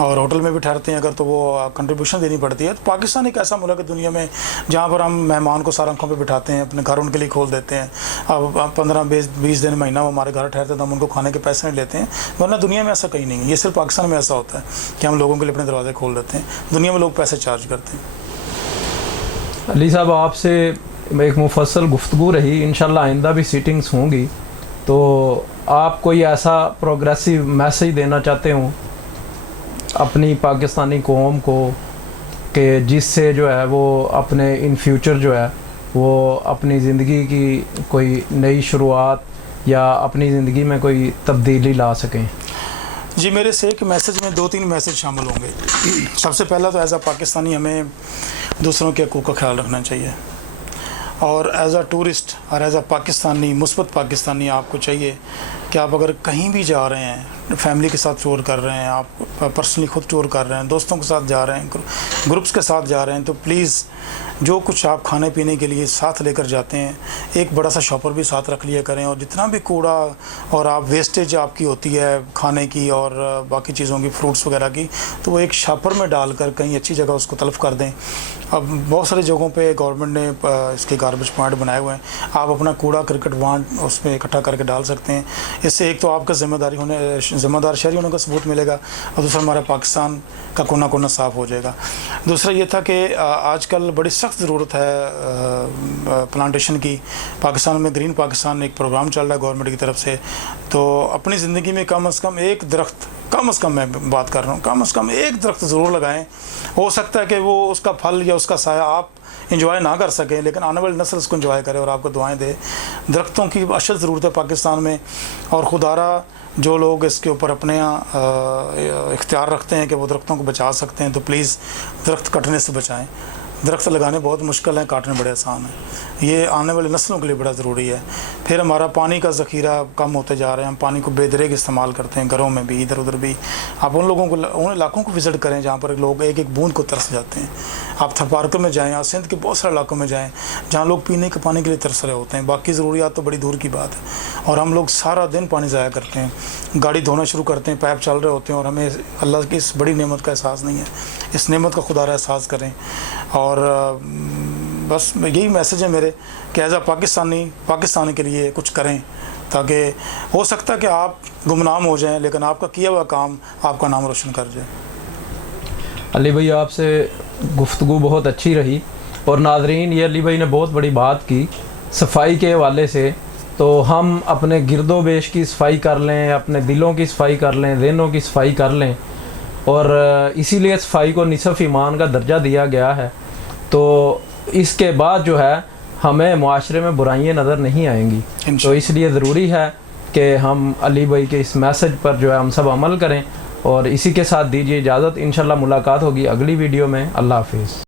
और होटल में भी ठहरते हैं अगर तो वो कंट्रीब्यूशन देनी पड़ती है। तो पाकिस्तान एक ऐसा मुल्क है दुनिया में जहाँ पर हम मेहमान को सार आंखों पर बिठाते हैं, अपने घर उनके लिए खोल देते हैं। अब 15-20 दिन, महीना वो हमारे घर ठहरते हैं तो हम उनको खाने के पैसे नहीं लेते हैं, वरना दुनिया में ऐसा कहीं नहीं है। ये सिर्फ पाकिस्तान में ऐसा होता है कि हम लोगों के लिए अपने दरवाजे खोल देते हैं, दुनिया में लोग पैसे चार्ज करते हैं। अली साहब, आपसे एक मुफस्सल गुफ्तगू रही, इंशाल्लाह आइंदा भी सीटिंग्स होंगी, तो आप कोई ऐसा प्रोग्रेसिव मैसेज देना चाहते हो अपनी पाकिस्तानी कौम को कि जिससे जो है वो अपने इन फ्यूचर जो है वो अपनी ज़िंदगी की कोई नई शुरुआत या अपनी ज़िंदगी में कोई तब्दीली ला सकें? जी, मेरे से एक मैसेज में 2-3 मैसेज शामिल होंगे। सबसे पहला तो एज़ आ पाकिस्तानी हमें दूसरों के हकूक़ का ख्याल रखना चाहिए, और एज़ आ टूरिस्ट और एज़ आ पाकिस्तानी, मुस्बत पाकिस्तानी, आपको चाहिए कि आप अगर कहीं भी जा रहे हैं, फैमिली के साथ टूर कर रहे हैं, आप पर्सनली खुद टूर कर रहे हैं, दोस्तों के साथ जा रहे हैं, ग्रुप्स के साथ जा रहे हैं, तो प्लीज़ जो कुछ आप खाने पीने के लिए साथ लेकर जाते हैं, एक बड़ा सा शॉपर भी साथ रख लिया करें। और जितना भी कूड़ा और आप वेस्टेज आपकी होती है खाने की और बाकी चीज़ों की, फ्रूट्स वगैरह की, तो वो एक शॉपर में डालकर कहीं अच्छी जगह उसको तलब कर दें। अब बहुत सारी जगहों पे गवर्नमेंट ने इसके गार्बेज पॉइंट बनाए हुए हैं, आप अपना कूड़ा क्रिकेट वहाँ उसमें इकट्ठा करके डाल सकते हैं। इससे एक तो आपका ज़िम्मेदार शहरी होने का सबूत मिलेगा, और दूसरा हमारा पाकिस्तान का कोना कोना साफ़ हो जाएगा। दूसरा ये था कि आजकल बड़ी सख्त ज़रूरत है प्लांटेशन की। पाकिस्तान में ग्रीन पाकिस्तान एक प्रोग्राम चल रहा है गवर्नमेंट की तरफ से, तो अपनी ज़िंदगी में कम से कम एक दरख्त, कम से कम मैं बात कर रहा हूँ, कम से कम एक दरख्त ज़रूर लगाएं। हो सकता है कि वो उसका फल या उसका साया आप इंजॉय ना कर सकें, लेकिन आने वाली नस्ल उसको इंजॉय करे और आपको दुआएं दे। दरख्तों की अशद ज़रूरत है पाकिस्तान में, और खुदारा जो लोग इसके ऊपर अपने इख्तियार रखते हैं कि वो दरख्तों को बचा सकते हैं, तो प्लीज़ दरख्त कटने से बचाएं। दरख्त लगाने बहुत मुश्किल हैं, काटने बड़े आसान हैं। ये आने वाली नस्लों के लिए बड़ा ज़रूरी है। फिर हमारा पानी का ज़ख़ीरा कम होते जा रहे हैं, हम पानी को बेदरेग इस्तेमाल करते हैं, घरों में भी, इधर उधर भी। आप उन लोगों को, उन इलाकों को विज़िट करें जहाँ पर लोग एक एक बूंद को तरस जाते हैं। आप थरपारकर में जाएँ, आप सिंध के बहुत सारे इलाकों में जाएँ जहाँ लोग पीने के पानी के लिए तरस रहे होते हैं। बाकी ज़रूरियात तो बड़ी दूर की बात है, और हम लोग सारा दिन पानी ज़ाया करते हैं। गाड़ी धोना शुरू करते हैं, पाइप चल रहे होते हैं, और हमें अल्लाह की इस बड़ी नेमत का एहसास नहीं है। इस नेमत का खुदा एहसास करें। और बस यही मैसेज है मेरे कि एज़ आ पाकिस्तानी के लिए कुछ करें, ताकि हो सकता है कि आप गुमनाम हो जाएं, लेकिन आपका किया हुआ काम आपका नाम रोशन कर जाए। अली भाई, आपसे गुफ्तगू बहुत अच्छी रही, और नाज़रीन, ये अली भाई ने बहुत बड़ी बात की सफाई के हवाले से। तो हम अपने गिरदोबेश की सफाई कर लें, अपने दिलों की सफाई कर लें, ज़हनों की सफाई कर लें, और इसीलिए सफाई को निसफ़ ईमान का दर्जा दिया गया है। तो इसके बाद जो है हमें मुआशरे में बुराइयां नज़र नहीं आएंगी। तो इसलिए ज़रूरी है कि हम अली भाई के इस मैसेज पर जो है हम सब अमल करें, और इसी के साथ दीजिए इजाज़त। इंशाल्लाह मुलाकात होगी अगली वीडियो में। अल्लाह हाफिज़।